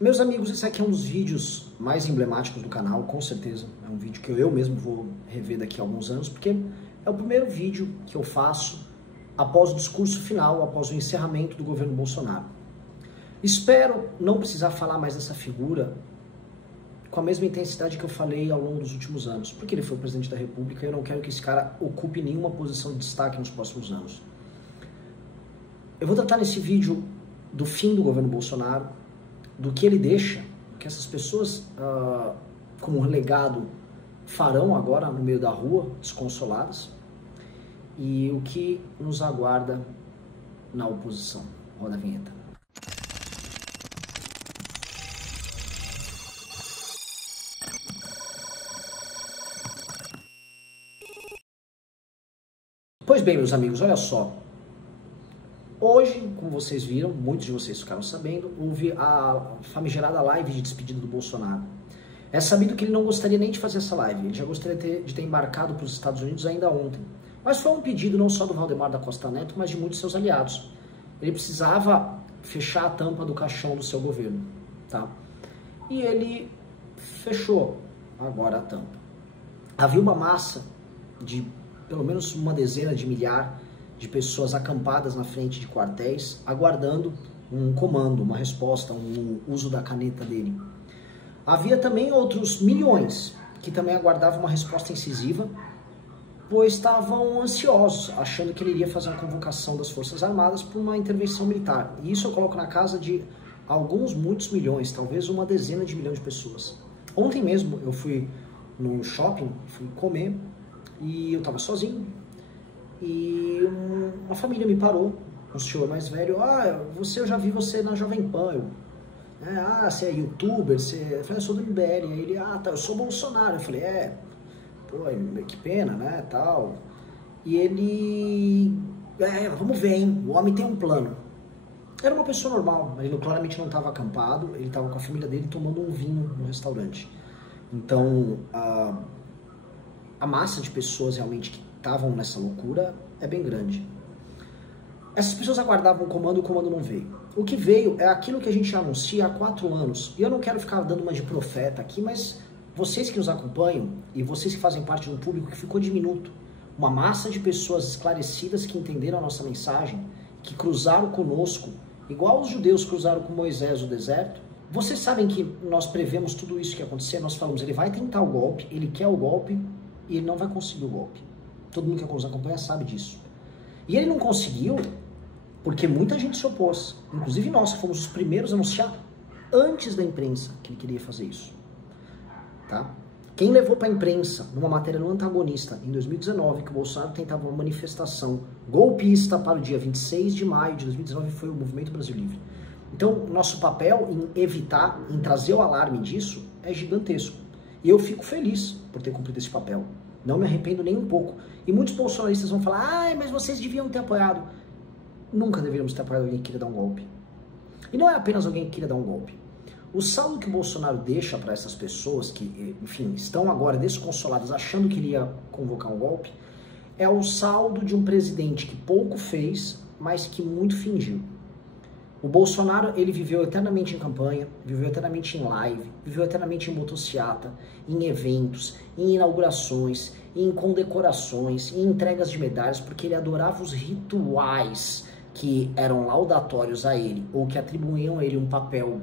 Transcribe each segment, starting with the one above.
Meus amigos, esse aqui é um dos vídeos mais emblemáticos do canal, com certeza. É um vídeo que eu mesmo vou rever daqui a alguns anos, porque é o primeiro vídeo que eu faço após o discurso final, após o encerramento do governo Bolsonaro. Espero não precisar falar mais dessa figura com a mesma intensidade que eu falei ao longo dos últimos anos, porque ele foi o presidente da República e eu não quero que esse cara ocupe nenhuma posição de destaque nos próximos anos. Eu vou tratar nesse vídeo do fim do governo Bolsonaro, do que ele deixa, o que essas pessoas, como legado, farão agora no meio da rua, desconsoladas, e o que nos aguarda na oposição. Roda a vinheta. Pois bem, meus amigos, olha só. Hoje, como vocês viram, muitos de vocês ficaram sabendo, houve a famigerada live de despedida do Bolsonaro. É sabido que ele não gostaria nem de fazer essa live, ele já gostaria de ter embarcado para os Estados Unidos ainda ontem. Mas foi um pedido não só do Valdemar da Costa Neto, mas de muitos seus aliados. Ele precisava fechar a tampa do caixão do seu governo, tá? E ele fechou agora a tampa. Havia uma massa de pelo menos uma dezena de milhares de pessoas acampadas na frente de quartéis, aguardando um comando, uma resposta, um uso da caneta dele. Havia também outros milhões que também aguardavam uma resposta incisiva, pois estavam ansiosos, achando que ele iria fazer a convocação das Forças Armadas por uma intervenção militar. E isso eu coloco na casa de muitos milhões, talvez uma dezena de milhões de pessoas. Ontem mesmo eu fui no shopping, fui comer, e eu estava sozinho. E uma família me parou, um senhor mais velho, eu já vi você na Jovem Pan, você é youtuber, eu falei, eu sou do MBL, aí ele, tá, eu sou Bolsonaro, eu falei, pô, que pena, né, tal, e ele, vamos ver, hein, o homem tem um plano. Era uma pessoa normal, ele claramente não estava acampado, ele estava com a família dele tomando um vinho no restaurante. Então, a massa de pessoas realmente que estavam nessa loucura é bem grande. Essas pessoas aguardavam o comando não veio. O que veio é aquilo que a gente anuncia há 4 anos. E eu não quero ficar dando uma de profeta aqui, mas vocês que nos acompanham e vocês que fazem parte do público que ficou diminuto, uma massa de pessoas esclarecidas que entenderam a nossa mensagem, que cruzaram conosco, igual os judeus cruzaram com Moisés o deserto. Vocês sabem que nós prevemos tudo isso que ia acontecer, nós falamos, ele vai tentar o golpe, ele quer o golpe e ele não vai conseguir o golpe. Todo mundo que nos acompanha sabe disso. E ele não conseguiu porque muita gente se opôs. Inclusive nós fomos os primeiros a anunciar antes da imprensa que ele queria fazer isso. Tá? Quem levou para a imprensa, numa matéria no Antagonista, em 2019, que o Bolsonaro tentava uma manifestação golpista para o dia 26 de maio de 2019, foi o Movimento Brasil Livre. Então, nosso papel em evitar, em trazer o alarme disso, é gigantesco. E eu fico feliz por ter cumprido esse papel. Não me arrependo nem um pouco. E muitos bolsonaristas vão falar, mas vocês deviam ter apoiado. Nunca deveríamos ter apoiado alguém que queria dar um golpe. E não é apenas alguém que queria dar um golpe. O saldo que o Bolsonaro deixa para essas pessoas que, enfim, estão agora desconsoladas, achando que iria convocar um golpe, é o saldo de um presidente que pouco fez, mas que muito fingiu. O Bolsonaro, ele viveu eternamente em campanha, viveu eternamente em live, viveu eternamente em motociata, em eventos, em inaugurações, em condecorações, em entregas de medalhas, porque ele adorava os rituais que eram laudatórios a ele, ou que atribuíam a ele um papel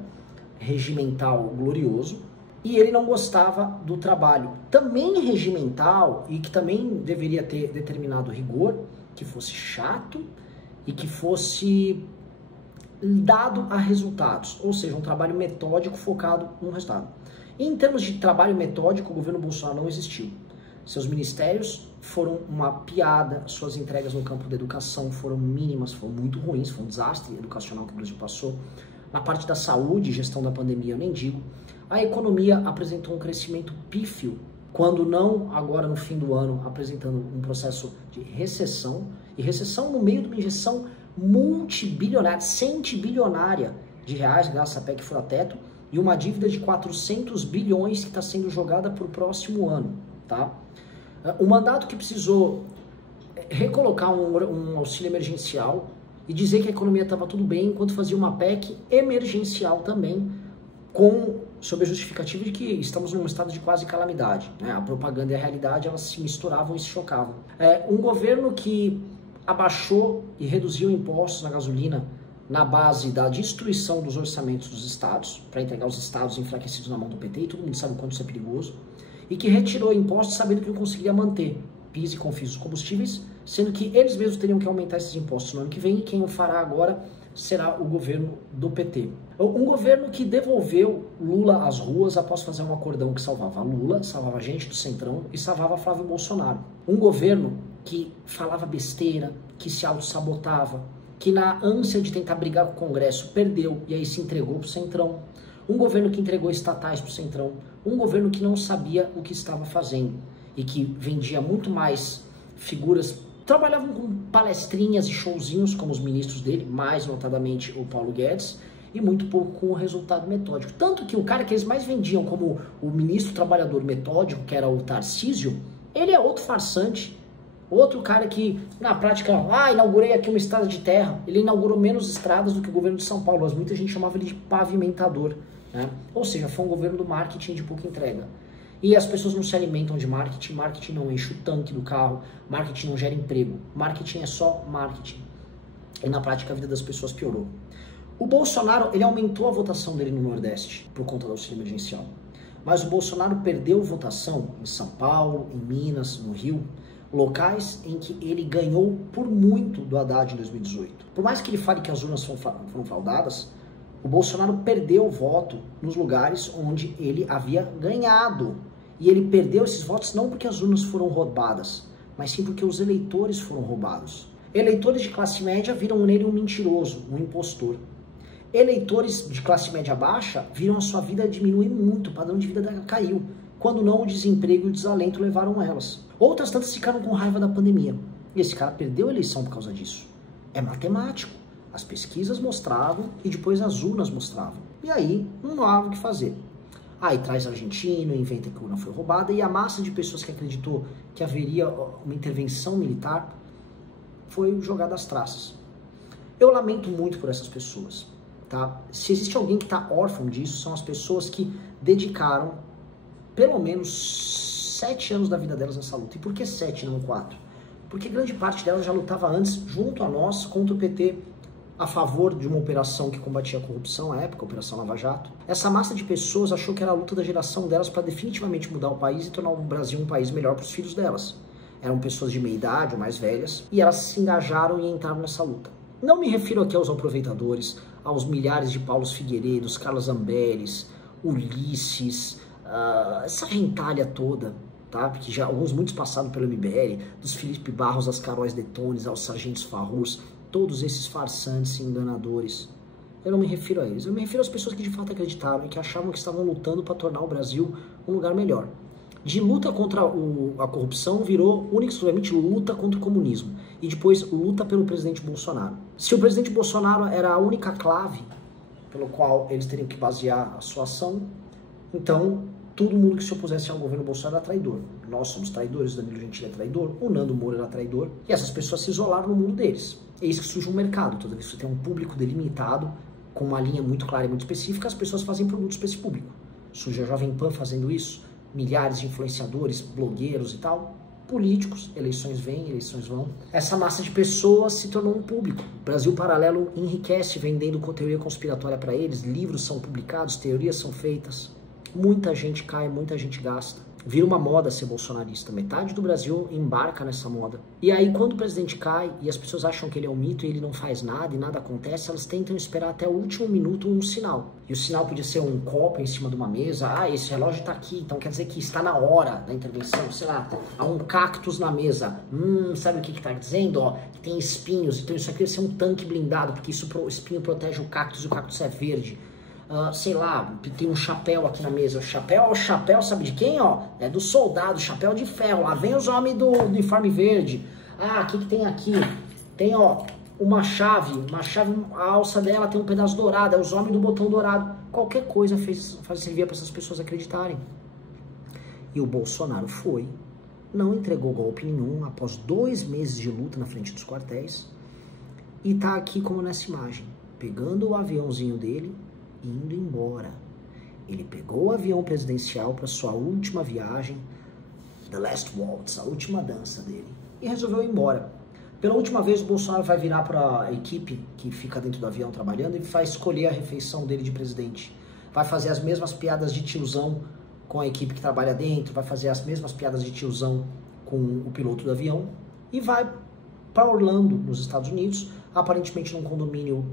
regimental glorioso, e ele não gostava do trabalho também regimental, e que também deveria ter determinado rigor, que fosse chato e que fosse dado a resultados, ou seja, um trabalho metódico focado no resultado. E em termos de trabalho metódico, o governo Bolsonaro não existiu. Seus ministérios foram uma piada, suas entregas no campo da educação foram mínimas, foram muito ruins, foi um desastre educacional que o Brasil passou. Na parte da saúde, gestão da pandemia, eu nem digo. A economia apresentou um crescimento pífio, quando não, agora no fim do ano, apresentando um processo de recessão, e recessão no meio de uma injeção multibilionária, centibilionária de reais, graças à PEC fura-teto, e uma dívida de 400 bilhões que está sendo jogada para o próximo ano, tá? O mandato que precisou recolocar um auxílio emergencial e dizer que a economia estava tudo bem, enquanto fazia uma PEC emergencial também, sob a justificativa de que estamos num estado de quase calamidade, né? A propaganda e a realidade, elas se misturavam e se chocavam. Um governo que abaixou e reduziu impostos na gasolina na base da destruição dos orçamentos dos estados, para entregar os estados enfraquecidos na mão do PT, e todo mundo sabe o quanto isso é perigoso, e que retirou impostos sabendo que não conseguiria manter PIS e COFINS dos combustíveis, sendo que eles mesmos teriam que aumentar esses impostos no ano que vem, e quem o fará agora será o governo do PT. Um governo que devolveu Lula às ruas após fazer um acordão que salvava Lula, salvava gente do Centrão e salvava Flávio Bolsonaro. Um governo que falava besteira, que se auto-sabotava, que na ânsia de tentar brigar com o Congresso perdeu e aí se entregou para o Centrão. Um governo que entregou estatais para o Centrão. Um governo que não sabia o que estava fazendo e que vendia muito mais figuras. Trabalhavam com palestrinhas e showzinhos como os ministros dele, mais notadamente o Paulo Guedes, e muito pouco com o resultado metódico. Tanto que o cara que eles mais vendiam como o ministro trabalhador metódico, que era o Tarcísio, ele é outro farsante, outro cara que, na prática, inaugurei aqui uma estrada de terra. Ele inaugurou menos estradas do que o governo de São Paulo, mas muita gente chamava ele de pavimentador, né? Ou seja, foi um governo do marketing de pouca entrega. E as pessoas não se alimentam de marketing, marketing não enche o tanque do carro, marketing não gera emprego, marketing é só marketing. E na prática a vida das pessoas piorou. O Bolsonaro, ele aumentou a votação dele no Nordeste por conta do auxílio emergencial. Mas o Bolsonaro perdeu votação em São Paulo, em Minas, no Rio, locais em que ele ganhou por muito do Haddad em 2018. Por mais que ele fale que as urnas foram fraudadas, o Bolsonaro perdeu o voto nos lugares onde ele havia ganhado. E ele perdeu esses votos não porque as urnas foram roubadas, mas sim porque os eleitores foram roubados. Eleitores de classe média viram nele um mentiroso, um impostor. Eleitores de classe média baixa viram a sua vida diminuir muito, o padrão de vida dela caiu. Quando não, o desemprego e o desalento levaram elas. Outras tantas ficaram com raiva da pandemia. E esse cara perdeu a eleição por causa disso. É matemático. As pesquisas mostravam e depois as urnas mostravam. E aí, não há o que fazer. Aí traz argentino, inventa que a urna foi roubada, e a massa de pessoas que acreditou que haveria uma intervenção militar foi jogada às traças. Eu lamento muito por essas pessoas, tá? Se existe alguém que está órfão disso, são as pessoas que dedicaram pelo menos 7 anos da vida delas nessa luta. E por que 7, não 4? Porque grande parte delas já lutava antes, junto a nós, contra o PT, a favor de uma operação que combatia a corrupção à época, a Operação Lava Jato. Essa massa de pessoas achou que era a luta da geração delas para definitivamente mudar o país e tornar o Brasil um país melhor para os filhos delas. Eram pessoas de meia idade ou mais velhas, e elas se engajaram e entraram nessa luta. Não me refiro aqui aos aproveitadores, aos milhares de Paulos Figueiredos, Carlos Zambellis, Ulisses, essa gentalha toda, tá? Porque já muitos passaram pelo MBL, dos Felipe Barros, às Caróis Detones, aos Sargentos Farrus, todos esses farsantes e enganadores. Eu não me refiro a eles, eu me refiro às pessoas que de fato acreditaram e que achavam que estavam lutando para tornar o Brasil um lugar melhor. De luta contra a corrupção virou única e exclusivamente luta contra o comunismo. E depois luta pelo presidente Bolsonaro. Se o presidente Bolsonaro era a única clave pelo qual eles teriam que basear a sua ação, então todo mundo que se opusesse ao governo Bolsonaro era traidor. Nós somos traidores, o Danilo Gentili é traidor, o Nando Moura era traidor, e essas pessoas se isolaram no mundo deles. É isso que surge um mercado, toda vez que você tem um público delimitado, com uma linha muito clara e muito específica, as pessoas fazem produtos para esse público. Surge a Jovem Pan fazendo isso, milhares de influenciadores, blogueiros e tal, políticos, eleições vêm, eleições vão. Essa massa de pessoas se tornou um público. O Brasil Paralelo enriquece vendendo teoria conspiratória para eles, livros são publicados, teorias são feitas. Muita gente cai, muita gente gasta. Vira uma moda ser bolsonarista. Metade do Brasil embarca nessa moda. E aí, quando o presidente cai e as pessoas acham que ele é um mito e ele não faz nada e nada acontece, elas tentam esperar até o último minuto um sinal. E o sinal podia ser um copo em cima de uma mesa. Ah, esse relógio tá aqui, então quer dizer que está na hora da intervenção. Sei lá, há um cactus na mesa. Sabe o que tá dizendo? Ó, que tem espinhos. Então isso aqui vai ser um tanque blindado, porque o espinho protege o cactus e o cactus é verde. Sei lá, tem um chapéu aqui na mesa. O chapéu, sabe de quem, ó? É do soldado, chapéu de ferro. Lá vem os homens do uniforme verde. O que tem aqui? Tem, ó, uma chave, a alça dela tem um pedaço dourado, é os homens do botão dourado. Qualquer coisa servia para essas pessoas acreditarem. E o Bolsonaro não entregou golpe nenhum, após 2 meses de luta na frente dos quartéis, e tá aqui como nessa imagem, pegando o aviãozinho dele, indo embora. Ele pegou o avião presidencial para sua última viagem, The Last Waltz, a última dança dele, e resolveu ir embora. Pela última vez, o Bolsonaro vai virar para a equipe que fica dentro do avião trabalhando e vai escolher a refeição dele de presidente. Vai fazer as mesmas piadas de tiozão com a equipe que trabalha dentro, vai fazer as mesmas piadas de tiozão com o piloto do avião e vai para Orlando, nos Estados Unidos, aparentemente num condomínio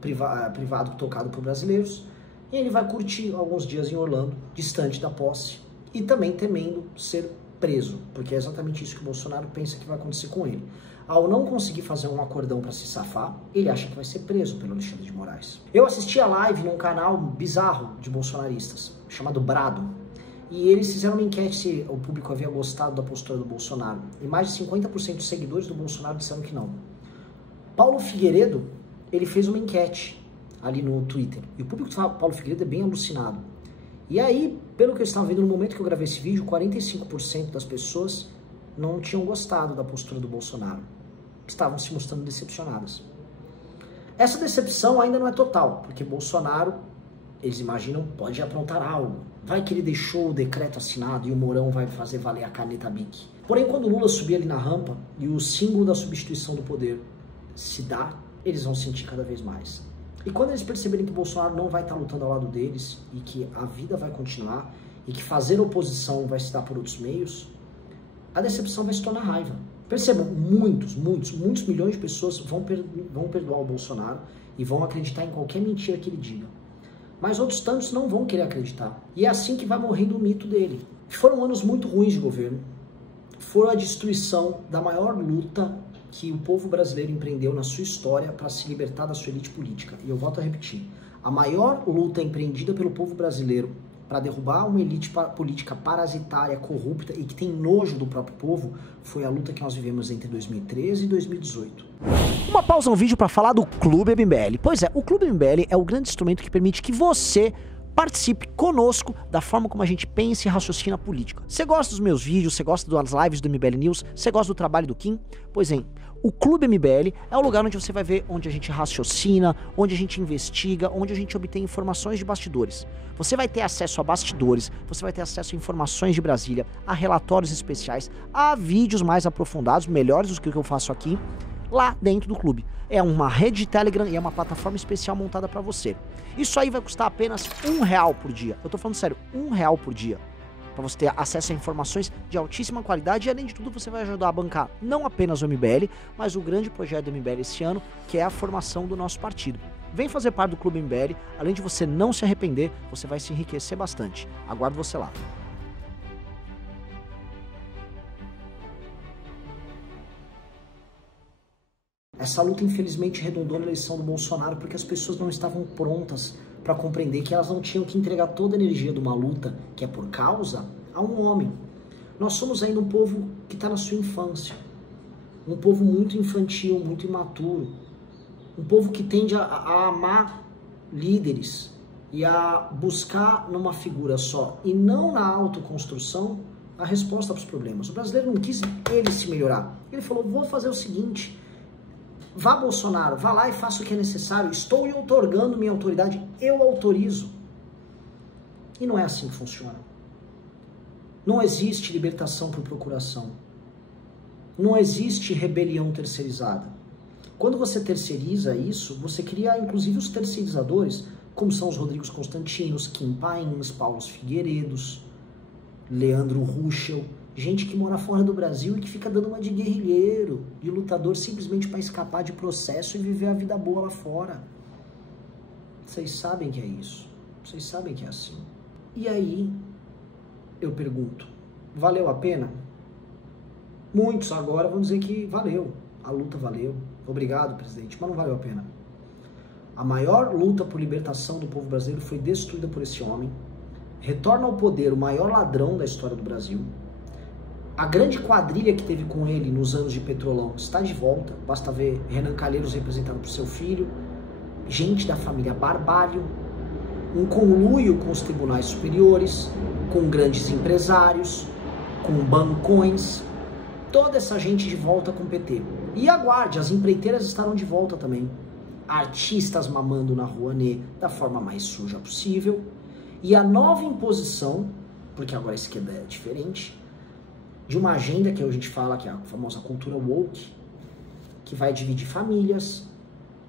privado tocado por brasileiros, e ele vai curtir alguns dias em Orlando, distante da posse, e também temendo ser preso, porque é exatamente isso que o Bolsonaro pensa que vai acontecer com ele. Ao não conseguir fazer um acordão para se safar, ele acha que vai ser preso pelo Alexandre de Moraes. Eu assisti a live num canal bizarro de bolsonaristas, chamado Brado, e eles fizeram uma enquete se o público havia gostado da postura do Bolsonaro, e mais de 50% dos seguidores do Bolsonaro disseram que não. Paulo Figueiredo, ele fez uma enquete ali no Twitter, e o público do Paulo Figueiredo é bem alucinado. E aí, pelo que eu estava vendo no momento que eu gravei esse vídeo, 45% das pessoas não tinham gostado da postura do Bolsonaro. Estavam se mostrando decepcionadas. Essa decepção ainda não é total, porque Bolsonaro, eles imaginam, pode aprontar algo. Vai que ele deixou o decreto assinado e o Mourão vai fazer valer a caneta Bic. Porém, quando o Lula subir ali na rampa e o símbolo da substituição do poder se dá, eles vão sentir cada vez mais. E quando eles perceberem que o Bolsonaro não vai estar lutando ao lado deles e que a vida vai continuar e que fazer oposição vai se dar por outros meios, a decepção vai se tornar raiva. Percebam, muitos milhões de pessoas vão perdoar o Bolsonaro e vão acreditar em qualquer mentira que ele diga. Mas outros tantos não vão querer acreditar. E é assim que vai morrendo o mito dele. Foram anos muito ruins de governo. Foram a destruição da maior luta que o povo brasileiro empreendeu na sua história para se libertar da sua elite política. E eu volto a repetir. A maior luta empreendida pelo povo brasileiro para derrubar uma elite política parasitária, corrupta e que tem nojo do próprio povo, foi a luta que nós vivemos entre 2013 e 2018. Uma pausa no vídeo para falar do Clube MBL. Pois é, o Clube MBL é o grande instrumento que permite que você participe conosco da forma como a gente pensa e raciocina política. Você gosta dos meus vídeos, você gosta das lives do MBL News, você gosta do trabalho do Kim? Pois é, o Clube MBL é o lugar onde você vai ver onde a gente raciocina, onde a gente investiga, onde a gente obtém informações de bastidores. Você vai ter acesso a bastidores, você vai ter acesso a informações de Brasília, a relatórios especiais, a vídeos mais aprofundados, melhores do que o que eu faço aqui, lá dentro do clube. É uma rede de Telegram e é uma plataforma especial montada para você. Isso aí vai custar apenas R$1 por dia. Eu tô falando sério, R$1 por dia. Para você ter acesso a informações de altíssima qualidade e, além de tudo, você vai ajudar a bancar não apenas o MBL, mas o grande projeto do MBL esse ano, que é a formação do nosso partido. Vem fazer parte do Clube MBL, além de você não se arrepender, você vai se enriquecer bastante. Aguardo você lá. Essa luta, infelizmente, redundou na eleição do Bolsonaro porque as pessoas não estavam prontas para compreender que elas não tinham que entregar toda a energia de uma luta, que é por causa, a um homem. Nós somos ainda um povo que está na sua infância. Um povo muito infantil, muito imaturo. Um povo que tende a amar líderes e a buscar numa figura só e não na autoconstrução a resposta para os problemas. O brasileiro não quis ele se melhorar. Ele falou, vou fazer o seguinte... Vá, Bolsonaro, vá lá e faça o que é necessário. Estou outorgando minha autoridade, eu autorizo. E não é assim que funciona. Não existe libertação por procuração. Não existe rebelião terceirizada. Quando você terceiriza isso, você cria inclusive os terceirizadores, como são os Rodrigos Constantinos, Kim Pains, Paulo Figueiredos, Leandro Ruschel, gente que mora fora do Brasil e que fica dando uma de guerrilheiro, de lutador simplesmente para escapar de processo e viver a vida boa lá fora. Vocês sabem que é isso. Vocês sabem que é assim. E aí, eu pergunto, valeu a pena? Muitos agora vão dizer que valeu. A luta valeu. Obrigado, presidente, mas não valeu a pena. A maior luta por libertação do povo brasileiro foi destruída por esse homem. Retorna ao poder o maior ladrão da história do Brasil. A grande quadrilha que teve com ele nos anos de Petrolão está de volta. Basta ver Renan Calheiros representado por seu filho, gente da família Barbalho, um conluio com os tribunais superiores, com grandes empresários, com bancões, toda essa gente de volta com o PT. E aguarde, as empreiteiras estarão de volta também. Artistas mamando na Rouanet da forma mais suja possível. E a nova imposição, porque agora a esquerda é diferente, de uma agenda que a gente fala que é a famosa cultura woke, que vai dividir famílias,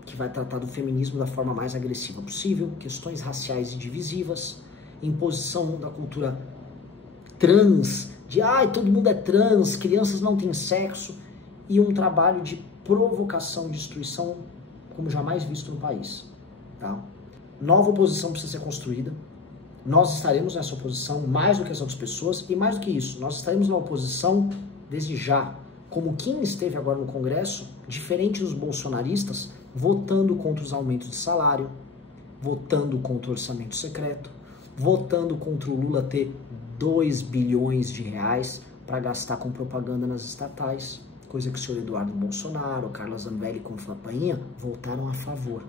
que vai tratar do feminismo da forma mais agressiva possível, questões raciais e divisivas, imposição da cultura trans, de todo mundo é trans, crianças não têm sexo, e um trabalho de provocação e destruição como jamais visto no país. Tá? Nova oposição precisa ser construída. Nós estaremos nessa oposição mais do que as outras pessoas, e mais do que isso, nós estaremos na oposição desde já, como quem esteve agora no Congresso, diferente dos bolsonaristas, votando contra os aumentos de salário, votando contra o orçamento secreto, votando contra o Lula ter 2 bilhões de reais para gastar com propaganda nas estatais, coisa que o senhor Eduardo Bolsonaro, Carla Zambelli com Flampainha votaram a favor.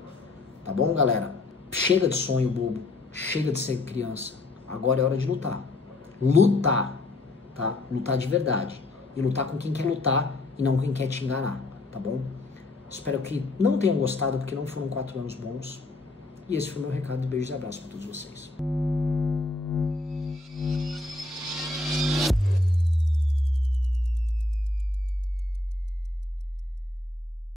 Tá bom, galera? Chega de sonho bobo, chega de ser criança. Agora é hora de lutar. Lutar, tá? Lutar de verdade. E lutar com quem quer lutar e não com quem quer te enganar, tá bom? Espero que não tenham gostado, porque não foram 4 anos bons. E esse foi o meu recado. Beijos e abraços para todos vocês.